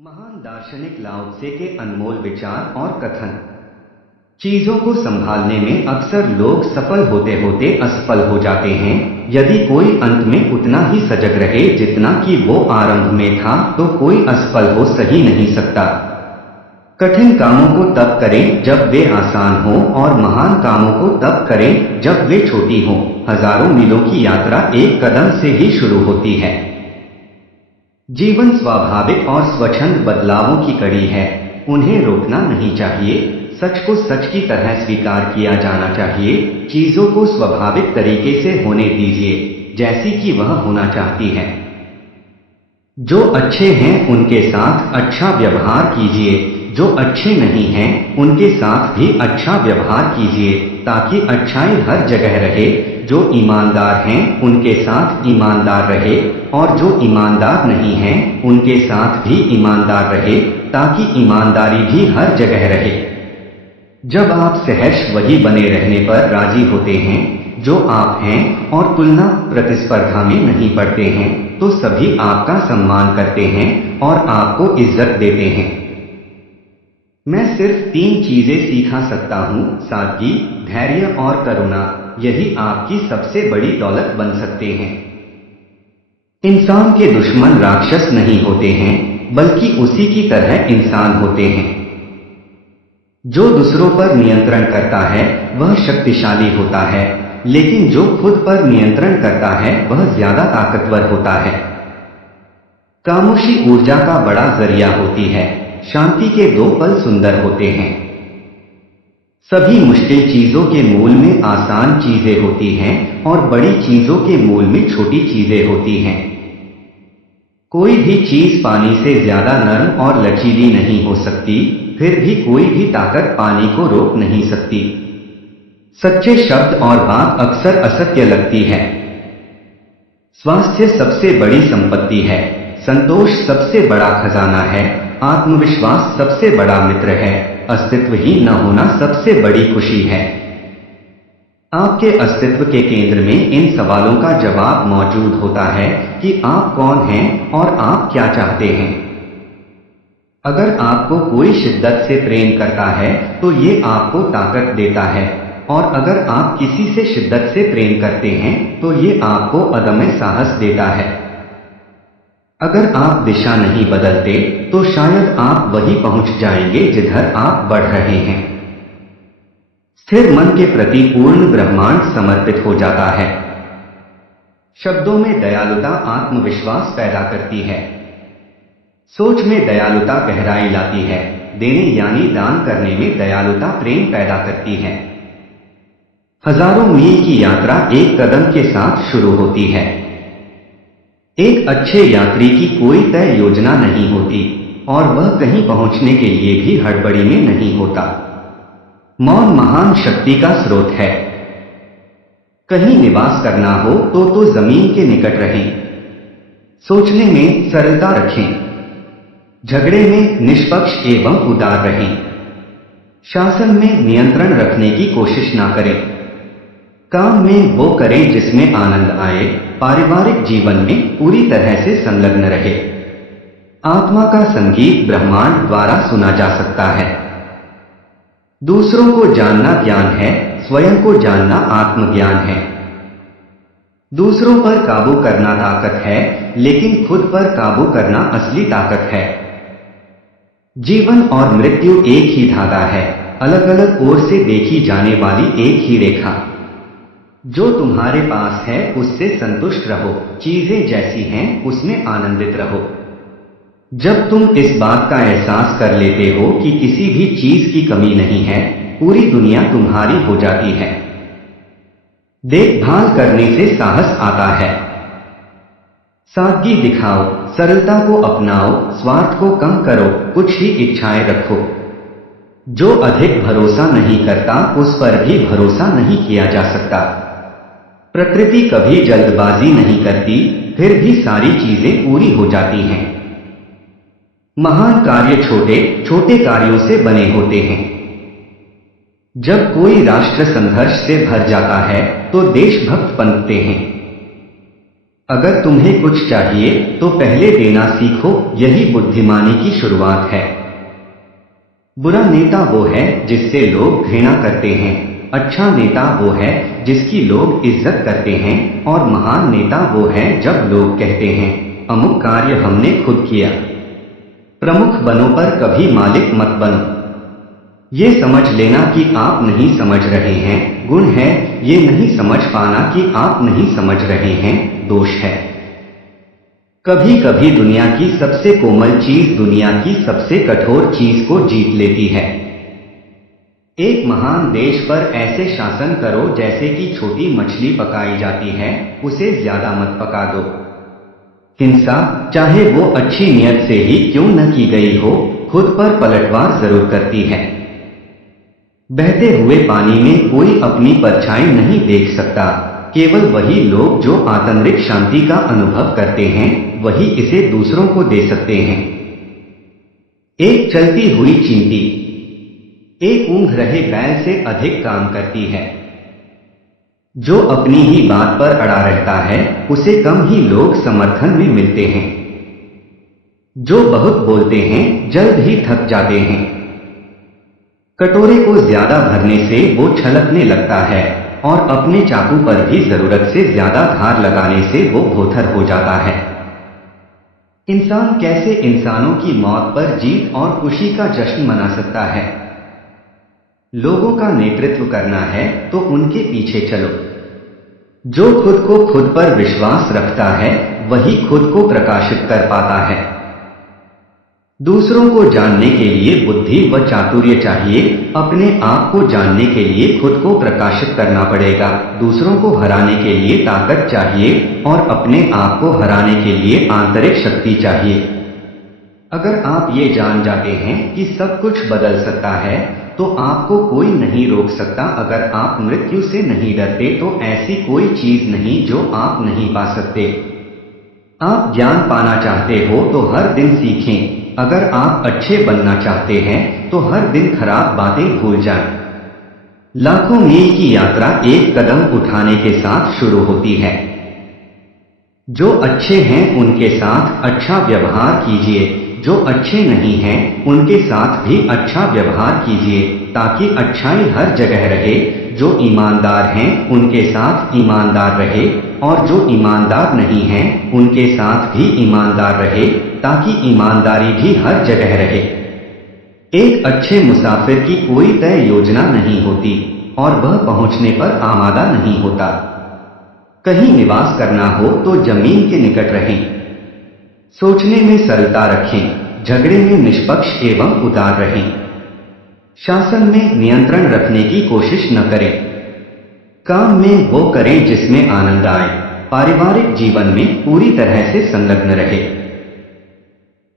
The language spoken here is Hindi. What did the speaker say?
महान दार्शनिक लाओ त्से के अनमोल विचार और कथन। चीजों को संभालने में अक्सर लोग सफल होते होते असफल हो जाते हैं। यदि कोई अंत में उतना ही सजग रहे जितना कि वो आरंभ में था, तो कोई असफल हो सही नहीं सकता। कठिन कामों को तब करें जब वे आसान हो और महान कामों को तब करें जब वे छोटी हों। हजारों मीलों की यात्रा एक कदम से ही शुरू होती है। जीवन स्वाभाविक और स्वच्छंद बदलावों की कड़ी है, उन्हें रोकना नहीं चाहिए। सच को सच की तरह स्वीकार किया जाना चाहिए। चीजों को स्वाभाविक तरीके से होने दीजिए, जैसी कि वह होना चाहती है। जो अच्छे हैं उनके साथ अच्छा व्यवहार कीजिए, जो अच्छे नहीं हैं उनके साथ भी अच्छा व्यवहार कीजिए, ताकि अच्छाई हर जगह रहे। जो ईमानदार हैं उनके साथ ईमानदार रहे, और जो ईमानदार नहीं हैं उनके साथ भी ईमानदार रहे, ताकि ईमानदारी भी हर जगह रहे। जब आप सहर्ष वही बने रहने पर राजी होते हैं जो आप हैं और तुलना प्रतिस्पर्धा में नहीं पड़ते हैं, तो सभी आपका सम्मान करते हैं और आपको इज्जत देते हैं। मैं सिर्फ 3 चीजें सिखा सकता हूँ: सादगी, धैर्य और करुणा। यही आपकी सबसे बड़ी दौलत बन सकते हैं। इंसान के दुश्मन राक्षस नहीं होते हैं, बल्कि उसी की तरह इंसान होते हैं। जो दूसरों पर नियंत्रण करता है वह शक्तिशाली होता है, लेकिन जो खुद पर नियंत्रण करता है वह ज्यादा ताकतवर होता है। खामोशी ऊर्जा का बड़ा जरिया होती है। शांति के 2 पल सुंदर होते हैं। सभी मुश्किल चीजों के मूल में आसान चीजें होती हैं और बड़ी चीजों के मूल में छोटी चीजें होती हैं। कोई भी चीज पानी से ज्यादा नरम और लचीली नहीं हो सकती, फिर भी कोई भी ताकत पानी को रोक नहीं सकती। सच्चे शब्द और बात अक्सर असत्य लगती है। स्वास्थ्य सबसे बड़ी संपत्ति है। संतोष सबसे बड़ा खजाना है। आत्मविश्वास सबसे बड़ा मित्र है। अस्तित्व ही न होना सबसे बड़ी खुशी है। आपके अस्तित्व के केंद्र में इन सवालों का जवाब मौजूद होता है कि आप कौन हैं और आप क्या चाहते हैं। अगर आपको कोई शिद्दत से प्रेम करता है तो ये आपको ताकत देता है, और अगर आप किसी से शिद्दत से प्रेम करते हैं तो ये आपको अदम्य साहस देता है। अगर आप दिशा नहीं बदलते तो शायद आप वहीं पहुंच जाएंगे जिधर आप बढ़ रहे हैं। स्थिर मन के प्रति पूर्ण ब्रह्मांड समर्पित हो जाता है। शब्दों में दयालुता आत्मविश्वास पैदा करती है। सोच में दयालुता गहराई लाती है। देने यानी दान करने में दयालुता प्रेम पैदा करती है। हजारों मील की यात्रा एक कदम के साथ शुरू होती है। एक अच्छे यात्री की कोई तय योजना नहीं होती, और वह कहीं पहुंचने के लिए भी हड़बड़ी में नहीं होता। मौन महान शक्ति का स्रोत है। कहीं निवास करना हो तो जमीन के निकट रहें। सोचने में सरलता रखें। झगड़े में निष्पक्ष एवं उदार रहें। शासन में नियंत्रण रखने की कोशिश ना करें। काम में वो करें जिसमें आनंद आए। पारिवारिक जीवन में पूरी तरह से संलग्न रहे। आत्मा का संगीत ब्रह्मांड द्वारा सुना जा सकता है। दूसरों को जानना ज्ञान है, स्वयं को जानना आत्मज्ञान है। दूसरों पर काबू करना ताकत है, लेकिन खुद पर काबू करना असली ताकत है। जीवन और मृत्यु एक ही धागा है, अलग अलग ओर से देखी जाने वाली एक ही रेखा। जो तुम्हारे पास है उससे संतुष्ट रहो। चीजें जैसी हैं उसमें आनंदित रहो। जब तुम इस बात का एहसास कर लेते हो कि किसी भी चीज की कमी नहीं है, पूरी दुनिया तुम्हारी हो जाती है। देखभाल करने से साहस आता है। सादगी दिखाओ, सरलता को अपनाओ, स्वार्थ को कम करो, कुछ ही इच्छाएं रखो। जो अधिक भरोसा नहीं करता उस पर भी भरोसा नहीं किया जा सकता। प्रकृति कभी जल्दबाजी नहीं करती, फिर भी सारी चीजें पूरी हो जाती हैं। महान कार्य छोटे छोटे कार्यों से बने होते हैं। जब कोई राष्ट्र संघर्ष से भर जाता है तो देशभक्त पनपते हैं। अगर तुम्हें कुछ चाहिए तो पहले देना सीखो, यही बुद्धिमानी की शुरुआत है। बुरा नेता वो है जिससे लोग घृणा करते हैं, अच्छा नेता वो है जिसकी लोग इज्जत करते हैं, और महान नेता वो है जब लोग कहते हैं अमुक कार्य हमने खुद किया। प्रमुख बनो पर कभी मालिक मत बनो। ये समझ लेना कि आप नहीं समझ रहे हैं गुण है, ये नहीं समझ पाना कि आप नहीं समझ रहे हैं दोष है। कभी कभी दुनिया की सबसे कोमल चीज दुनिया की सबसे कठोर चीज को जीत लेती है। एक महान देश पर ऐसे शासन करो जैसे कि छोटी मछली पकाई जाती है, उसे ज्यादा मत पका दो। हिंसा चाहे वो अच्छी नियत से ही क्यों न की गई हो, खुद पर पलटवार जरूर करती है। बहते हुए पानी में कोई अपनी परछाई नहीं देख सकता, केवल वही लोग जो आंतरिक शांति का अनुभव करते हैं वही इसे दूसरों को दे सकते हैं। एक चलती हुई चींटी एक ऊँघ रहे बैल से अधिक काम करती है। जो अपनी ही बात पर अड़ा रहता है उसे कम ही लोग समर्थन में मिलते हैं। जो बहुत बोलते हैं जल्द ही थक जाते हैं। कटोरे को ज्यादा भरने से वो छलकने लगता है और अपने चाकू पर भी जरूरत से ज्यादा धार लगाने से वो भोथर हो जाता है। इंसान कैसे इंसानों की मौत पर जीत और खुशी का जश्न मना सकता है? लोगों का नेतृत्व करना है तो उनके पीछे चलो। जो खुद को खुद पर विश्वास रखता है वही खुद को प्रकाशित कर पाता है। दूसरों को जानने के लिए बुद्धि व चातुर्य चाहिए, अपने आप को जानने के लिए खुद को प्रकाशित करना पड़ेगा। दूसरों को हराने के लिए ताकत चाहिए और अपने आप को हराने के लिए आंतरिक शक्ति चाहिए। अगर आप ये जान जाते हैं कि सब कुछ बदल सकता है तो आपको कोई नहीं रोक सकता। अगर आप मृत्यु से नहीं डरते तो ऐसी कोई चीज नहीं जो आप नहीं पा सकते। आप ज्ञान पाना चाहते हो तो हर दिन सीखें। अगर आप अच्छे बनना चाहते हैं तो हर दिन खराब बातें भूल जाएं। लाखों मील की यात्रा एक कदम उठाने के साथ शुरू होती है। जो अच्छे हैं उनके साथ अच्छा व्यवहार कीजिए, जो अच्छे नहीं हैं उनके साथ भी अच्छा व्यवहार कीजिए ताकि अच्छाई हर जगह रहे। जो ईमानदार हैं उनके साथ ईमानदार रहे और जो ईमानदार नहीं हैं उनके साथ भी ईमानदार रहे ताकि ईमानदारी भी हर जगह रहे। एक अच्छे मुसाफिर की कोई तय योजना नहीं होती और वह पहुंचने पर आमादा नहीं होता। कहीं निवास करना हो तो जमीन के निकट रहें। सोचने में सरलता रखें, झगड़े में निष्पक्ष एवं उदार रहें। शासन में नियंत्रण रखने की कोशिश न करें। काम में वो करें जिसमें आनंद आए। पारिवारिक जीवन में पूरी तरह से संलग्न रहे।